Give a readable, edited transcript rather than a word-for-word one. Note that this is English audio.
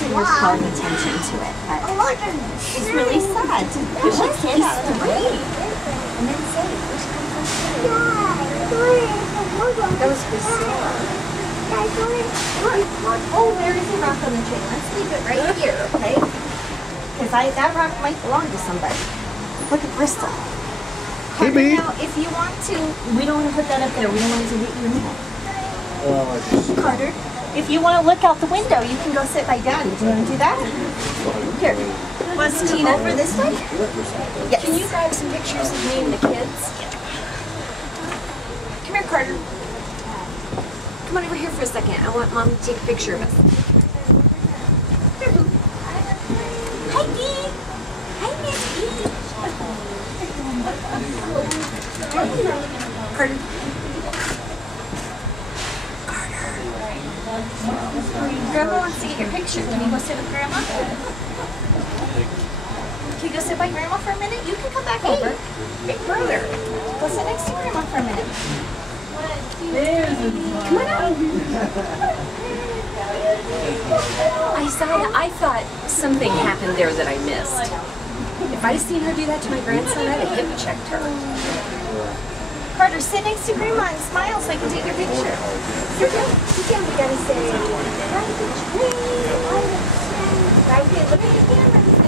he was calling attention to it, but it's really sad to push a kid out of the way and then say, that was bizarre. Oh, there is a rock on the train. Let's leave it right here, okay? Because that rock might belong to somebody. Look at Bristol. Carter, now, if you want to, we don't want to put that up there. We don't want it to hit your head. Carter, if you want to look out the window, you can go sit by Daddy. Do you want to do that? Here. Want to lean over this way? Yes. Can you grab some pictures of me and the kids? Come here, Carter. Come on over here for a second. I want Mom to take a picture of us. Here, Boo. Hi, Dee. Hi, Miss Dee. Carter. Grandma wants to get your picture. Can you go sit with Grandma? Can you go sit by Grandma for a minute? You can come back over. Big brother. Go sit next to Grandma for a minute. Come on out. I thought something happened there that I missed. If I'd seen her do that to my grandson, I'd have hip-checked her. Carter, sit next to Grandma and smile so I can take your picture. Sit down. Sit down. We gotta say, hi, the tree. Right here. Look at the camera.